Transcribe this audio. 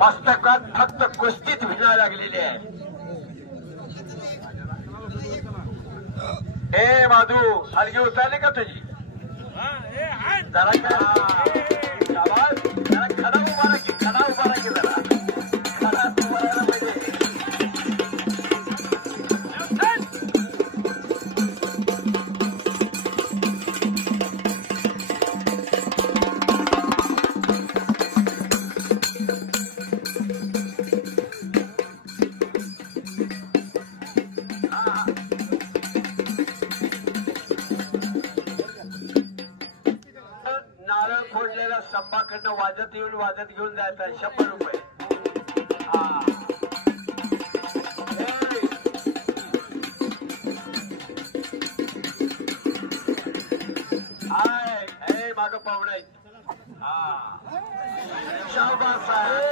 मस्तकात फक्त कुस्तीत भिना लागलेली आहे. हे माधू हलगी उचलली का तुझी? जरा शाबास, जरा खडा उभा की खडा उभा की जरा खडा उभारायला पाहिजे. नारळ फोडलेला सप्पाकडनं वाजत येऊन वाजत घेऊन जायचा 100 रुपये. हाय हे माग पाहुणे. शाबास आहे.